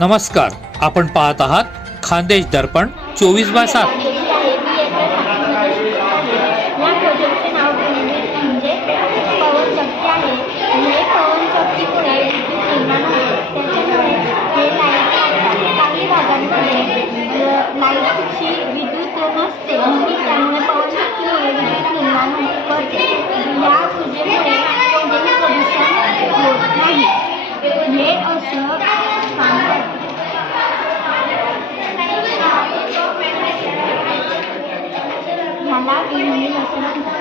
नमस्कार आपण पाहत आहात खानदेश दर्पण चोवीस बाय सात या प्रोजेक्टचे नाव म्हणजे पवन चक्की आहे हे पवन चक्कीमुळे विद्युत निर्माण होते त्याच्यामुळे हे लाइट लागतात काही भागांमध्ये लाईटची विद्युत नसते त्यामुळे पवन चक्कीमुळे विद्युत निर्माण करते या ऊर्जेमुळे कोणतेही प्रदूषण होत नाही हे असं काम करते ह्याला विंडमिल असं म्हणतात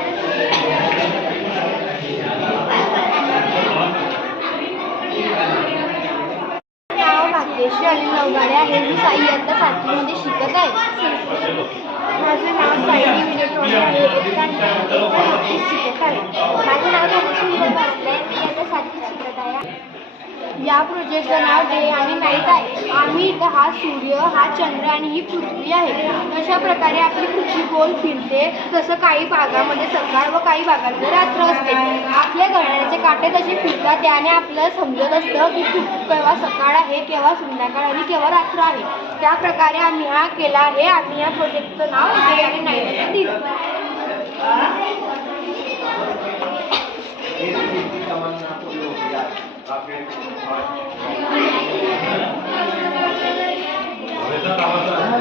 नाव भाग्यश्री आणि नवगाडे आहे मी साई इयत्ता सातवीमध्ये शिकत आहे माझं नाव सायली विजय टोळे आहे इयत्ता इयत्ता सातवीत शिकत आहे माझं नाव धनश्री विजय भरले या प्रोजेक्टचं नाव डे आणि नाईट आहे आम्ही इथं हा सूर्य हा चंद्र आणि ही पृथ्वी आहे. अशा प्रकारे आपली पृथ्वी गोल फिरते. तसं काही भागामध्ये सकाळ व काही भागामध्ये रात्र असते. आपल्या घड्याळाचे काटे तसे फिरतात त्याने आपल्याला समजत असतं की केव्हा सकाळ आहे केव्हा संध्याकाळ आणि केव्हा रात्र आहे. त्या प्रकारे आम्ही हा केला आहे. आणि या प्रोजेक्टचं नाव डे आणि नाईट असं दिलं जो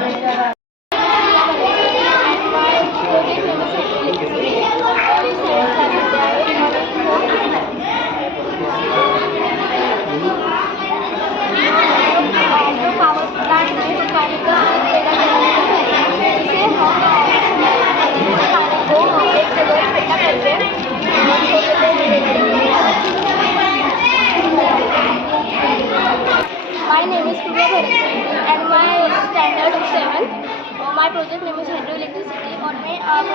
My project name is hydroelectricity और मैं अब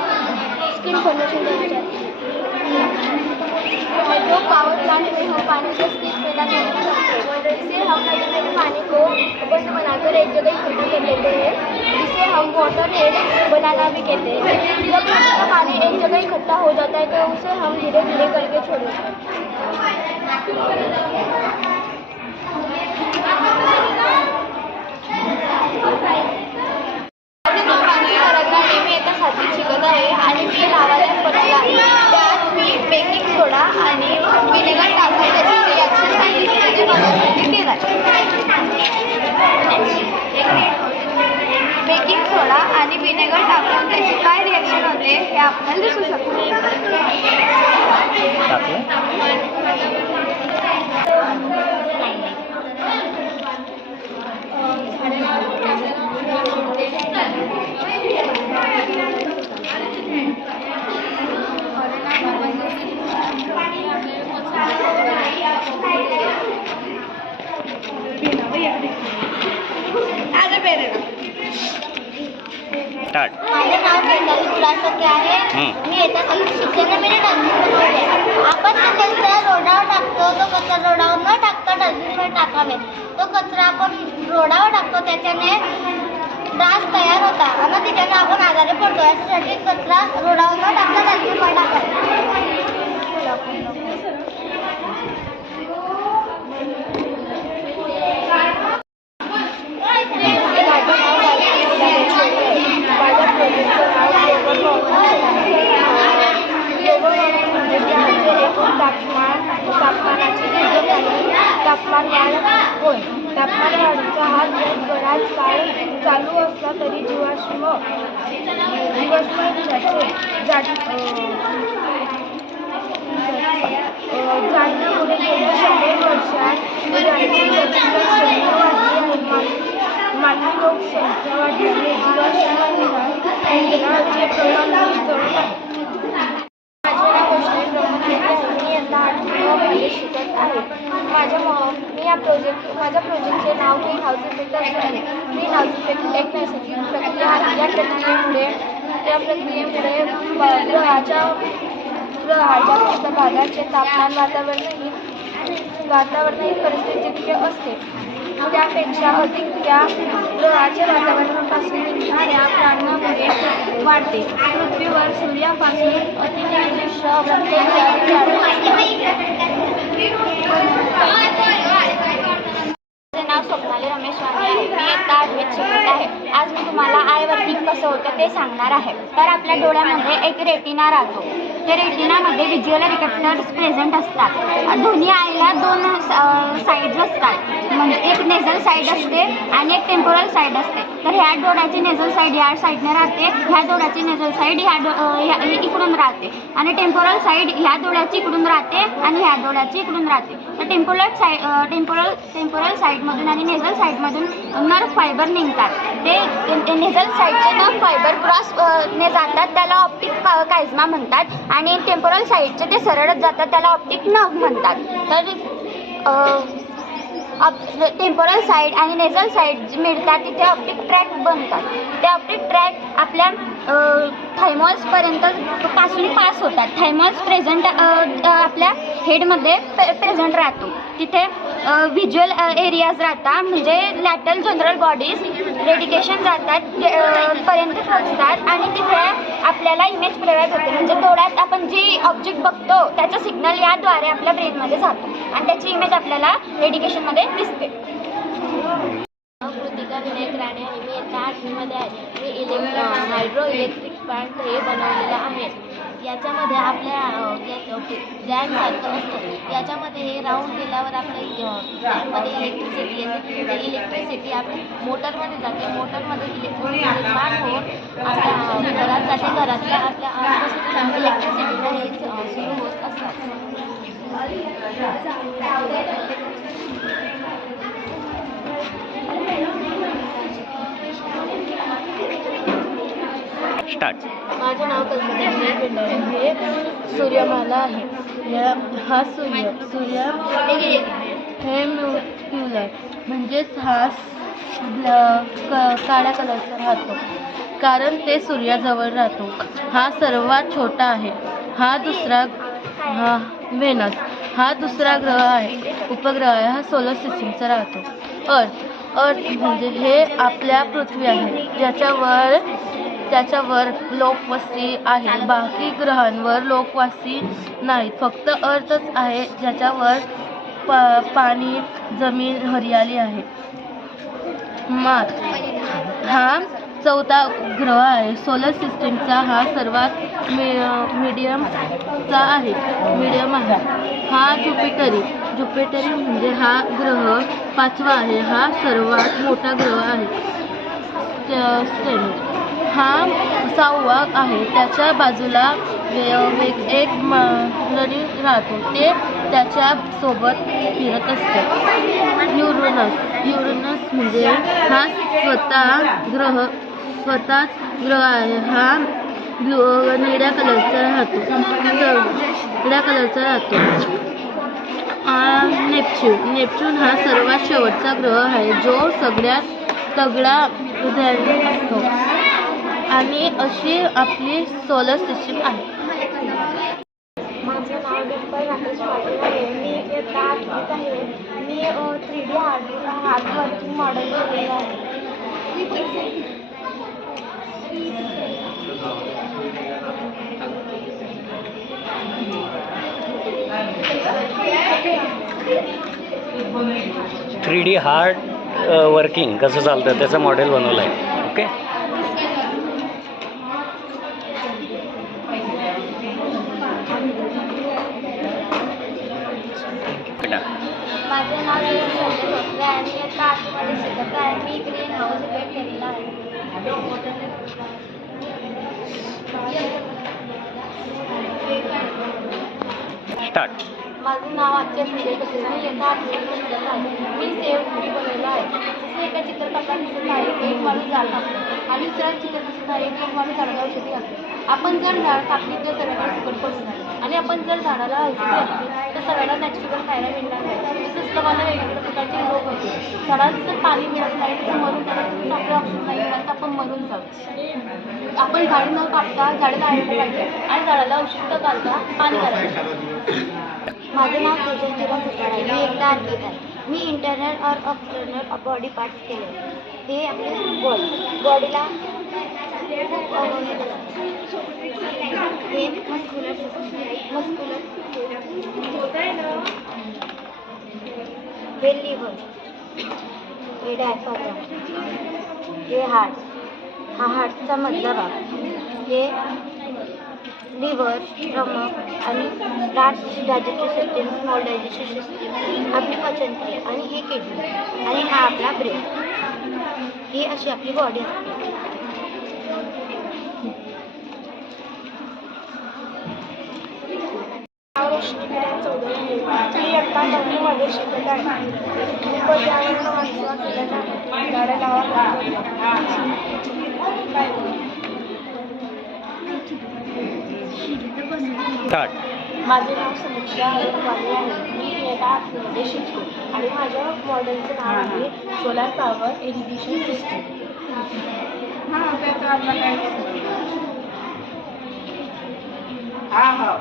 इसकी इन्फॉर्मेशन देना हूँ। जो पावर प्लांट में हम पानी से स्थित पैदा करना चाहते हैं इससे हम नदी में पानी को बंद बनाकर एक जगह इकट्ठा कर लेते हैं, जिसे हम वाटर हेड बनाना भी कहते हैं। जब का पानी एक जगह इकट्ठा हो जाता है तो उसे हम धीरे धीरे करके छोड़ते हैं होते हे स्टार्ट माझे नाव चैताली तुलासके आहे. मी येत्या साली शिक्षण मी डस्टबिन बनवले आपण कचरा रोडावर टाकतो. तो कचरा रोडावर न टाकता डस्टबिनमध्ये टाकावे. तो कचरा आपण रोडावर टाकतो. त्याच्याने डास तयार होता. आणि त्याच्याने आपण आजारी पडतो. याच्यासाठी कचरा रोडावर न टाकता डस्टबिनमध्ये तापमान माझ्या मी या प्रोजेक्ट माझ्या प्रोजेक्टचे नाव ग्रीन हाऊस इफेक्ट आहे ग्रीन हाऊस इफेक्ट एक नैसर्गिक प्रक्रिया या प्रक्रियेमुळे या प्रक्रियेमुळे ग्रहाच्या ग्रहाच्या पृष्ठभागाचे तापमान वातावरणही वातावरणही परिस्थिती असते त्यापेक्षा अधिक त्या ग्रहाच्या वातावरणापासून निघणाऱ्या प्राण्यामुळे वाढते. पृथ्वीवर सूर्यापासून अतिनिर्दिष्ट माझे नाव स्वप्नाली रमेश वाणी आहे. मी एकदा आठवीत शिकत आहे. आज मी तुम्हाला आय वर्किंग कसं होतं ते सांगणार आहे. तर आपल्या डोळ्यामध्ये एक रेटिना राहतो. त्या रेटिनामध्ये व्हिज्युअल रिसेप्टर्स प्रेझेंट असतात. दोन्ही आयला दोन साईड्स असतात. म्हणजे एक नेझल साईड असते आणि एक टेम्पोरल साईड असते. तर ह्या डोळ्याची नेझल साईड या साईडने राहते ह्या डोळ्याची नेझल साईड ह्या डो ह्या- इकडून राहते. आणि टेम्पोरल साईड ह्या डोळ्याची इकडून राहते आणि ह्या डोळ्याची इकडून राहते. तर टेम्पोरल साईड टेम्पोरल टेम्पोरल साईडमधून आणि नेझल साईडमधून नर्व फायबर निघतात. ते नेझल साईडचे नर्व फायबर क्रॉस ने जातात त्याला ऑप्टिक कायझमा म्हणतात. आणि टेम्पोरल साईडचे ते सरळच जातात त्याला ऑप्टिक नर्व म्हणतात. तर टेम्पोरल साईड आणि नेझल साईड मिळतात तिथे ऑप्टिक ट्रॅक बनतात. ते ऑप्टिक ट्रॅक आपल्या थायमॉल्सपर्यंत पासून पास होतात. थायमॉल्स प्रेझेंट आपल्या हेडमध्ये प्रेझेंट राहतो. तिथे व्हिज्युअल एरियाज राहतात. म्हणजे लॅटल जनरल बॉडीज रेडिकेशन जातात पर्यंत पोहोचतात. आणि तिथे आपल्याला इमेज प्रोव्हाइड होते. म्हणजे डोळ्यात आपण जी ऑब्जेक्ट बघतो त्याचा सिग्नल याद्वारे आपल्या ब्रेनमध्ये जातो. आणि त्याची इमेज आपल्याला रेडिकेशनमध्ये दिसते. कृतिका आहे. मी आता आठवीमध्ये आहे. मी इलेक्ट्र हायड्रो इलेक्ट्रिक प्लांट हे बनवलेलं आहे. याच्यामध्ये आपल्या जॅमसारखं असतं. याच्यामध्ये हे राऊंड केल्यावर आपल्या डॅममध्ये इलेक्ट्रिसिटी येते. ते इलेक्ट्रिसिटी आपली मोटरमध्ये जाते. मोटरमध्ये इलेक्ट्रिसिटी निर्माण होऊन आपल्या घरात जाते घरातल्या आपल्या इलेक्ट्रिसिटीला हे सुरू होत असतात स्टार्ट. माझं नाव कल्पना हे सूर्यमाला आहे. या हा सूर्य सूर्य हे म्युक्युलर म्हणजेच हा काळ्या कलरचा राहतो. कारण ते सूर्याजवळ राहतो. हा सर्वात छोटा आहे. हा दुसरा हा व्हेनस हा दुसरा ग्रह आहे. उपग्रह आहे. हा सोलर सिस्टीमचा राहतो. अर्थ अर्थ म्हणजे हे आपल्या पृथ्वी आहे. ज्याच्यावर त्याच्यावर लोकवस्ती आहे. बाकी ग्रहांवर लोकवस्ती नाही फक्त अर्थच आहे ज्याच्यावर प पाणी जमीन हरियाली आहे. मार्स हा चौथा ग्रह आहे. सोलर सिस्टीमचा हा सर्वात मी मीडियमचा आहे. मीडियम आहे. हा ज्युपिटरी ज्युपिटरी म्हणजे हा ग्रह पाचवा आहे. हा सर्वात मोठा ग्रह आहे. स्ट- स्टेनर हा सहावा आहे. त्याच्या बाजूला वे- वेग एक रणी राहतो. ते त्याच्या सोबत फिरत असते. युरोनस युरोनस म्हणजे हा स्वतः ग्रह स्वतःच ग्रह आहे. हा ब्लू निळ्या कलरचा राहतो. निळ्या कलरचा राहतो. नेपच्यून नेपच्यून हा सर्वात शेवटचा ग्रह आहे जो सगळ्यात तगडा उदाहरण असतो. आणि अशी आपली सोलर सिस्टीम आहे. माझं नाव डिंपल राकेश पाटील आहे. मी इयत्ता आठवीत आहे. मी three D hard hard working model केलेलं आहे. थ्री डी हार्ड वर्किंग कसं चालतं? त्याचं मॉडेल बनवलं आहे ओके बेटा माझे नाव निलेश संजय भोसले आहे मी शिकत आहे. मी ग्रीन हाऊस इफेक्ट केलेला आहे. स्टार्ट माझं नाव आजच्या मी इयत्ता आठवीमध्ये शिकत आहे. मी सेव मूवी बनवला आहे. जसं एका चित्रपटात दिसत आहे. एक माणूस कापतो आणि दुसऱ्या चित्रात दिसत आहे. की एक माणूस झाडाला औषधी घालतो. आपण जर झाड कापली तर सगळ्यांना सुकट पडून आणि आपण जर झाडाला औषधी घातली सगळ्यांना नॅचरल खायला मिळणार नाही. तसंच मला वेगवेगळ्या प्रकारचे रोग होते. झाडाला जर पाणी मिळत नाही तर मरून जातात आपलं ऑप्शन नाही मिळालं तर आपण मरून जाऊ. आपण झाड न कापता झाडे काढलं पाहिजे आणि झाडाला औषध न घालता पाणी घालायचं माझं नाव तेजस्विरा सुतार आहे. मी एकदा आठवीत आहे. मी इंटरनल और एक्सटर्नल बॉडी पार्ट्स केले. हे आपले बॉडी बॉडीला खूप हे लिव्हर हे डायफ्राम हे हार्ट हा हार्टचा मधला भाग हे लिव्हर स्टमक आणि large digestive system small digestive system आपली पचनक्रिया आणि हे किडनी आणि हा आपला ब्रेन ही अशी आपली बॉडी असते मी इयत्ता दहावीमध्ये शिकत आहे पर्यावरण वाचवा केलेला आहे झाडं लावा माझे नाव समीक्षा आहे. मी इयत्ता आठवीमध्ये शिकतो आणि माझ्या मॉडेलचं नाव आहे सोलार पॉवर इरिगेशन सिस्टम. हां त्याचं आपलं काय हां हो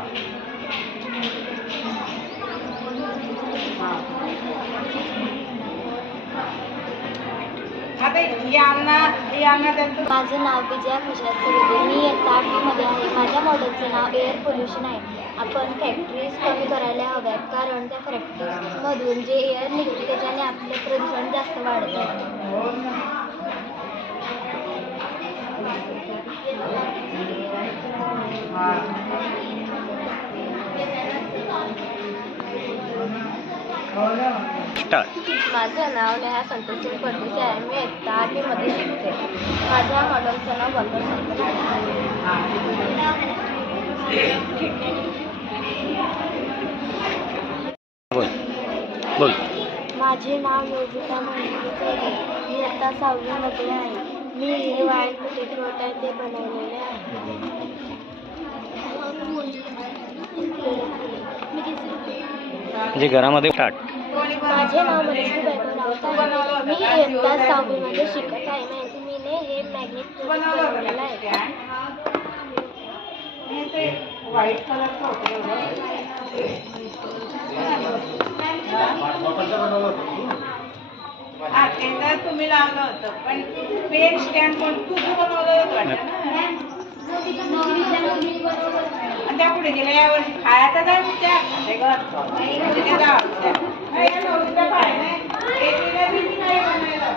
माझं नाव विजया खुशाल सरोदे मी इयत्ता आठवीमध्ये आहे. माझ्या मॉडेलचं नाव एअर पोल्युशन आहे. आपण फॅक्टरीज कमी करायला हव्यात. कारण त्या फॅक्टरीजमधून जे एअर निघते त्याच्याने आपलं प्रदूषण जास्त वाढत आहे. स्टार्ट माझं नाव नेहा संतोषी परदेशी आहे. मी इयत्ता आठवीमध्ये शिकते. माझ्या मॉडेलचं नाव वंदना बोल. बोल. माझे नाव योगिता मंदिर मी आता सहावीमध्ये आहे. मी हे वाईट पेटीकोट आहे ते बनवलेले आहे. म्हणजे घरामध्ये स्टार्ट माझे नाव वैभव राऊत आहे. मी इयत्ता सहावीमध्ये शिकत आहे. मीने हे मॅग्नेट बनवलेलं आहे. हा ते तर तुम्ही लावलं होतं. पण पेन स्टँड पण तुझं बनवलं होतं वाटतं ना? आणि त्या पुढे गेल्या यावर्षी खायचा जाऊन त्या ते घर त्या गावात त्या. नाही, या नवरीच्या पायाने एकीला भीती नाही बनायला.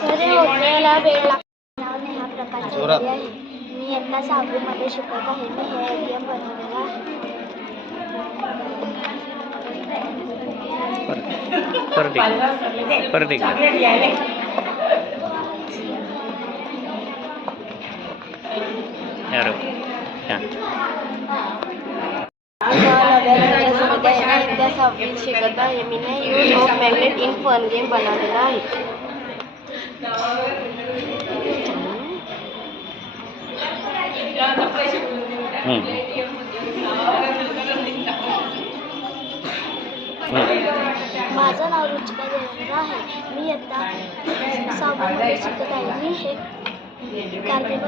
सर हे होण्याला वेळ लागतो. नाव नेहा प्रकाश चौधरी आहे मी इयत्ता सहावीमध्ये शिकत आहे मी हे आयडिया बनवलेला आहे. परत परत छान शिकत आहे मी use magnet in fun game बनवलेला आहे माझं नाव रुचिका देवेंद्र आहे. मी आता सहावीमध्ये शिकत आहे. मी हे कार्बन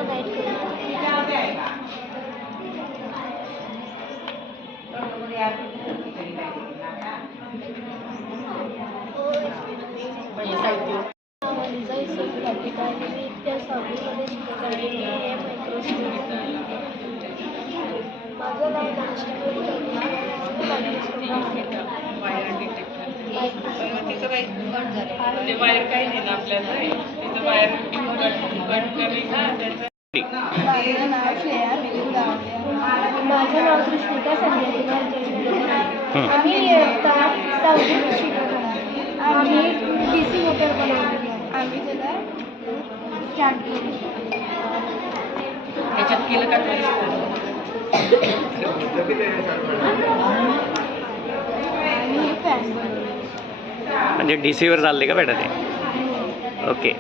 त्या काही नाही ना आपल्याला. तिथं वायर माझं नाव श्रेया मिलिंद गावडे माझं नाव कृष्णिका संजय. आम्ही इयत्ता सहावीत शिकत आहोत. आम्ही डी सी मोटर बनवलेली आम्ही त्याला स्टार्ट केली त्याच्यात केलं का हे म्हणजे डी सीवर चालले का बेटा ते? ओके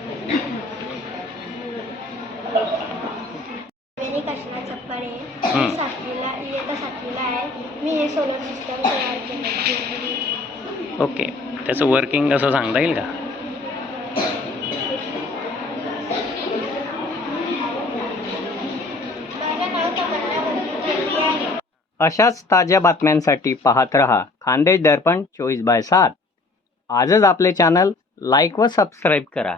मी कशना चप्पाडे हम्म. मी सातवीला इयत्ता सातवीला आहे मी हे सोलर सिस्टम तयार केलं ओके. त्याचं वर्किंग कसं सांगता येईल का? अशाच ताज्या बातम्यांसाठी पाहत रहा. खानदेश दर्पण चोवीस बाय सात. आजच आपले चॅनल लाईक व सबस्क्राईब करा.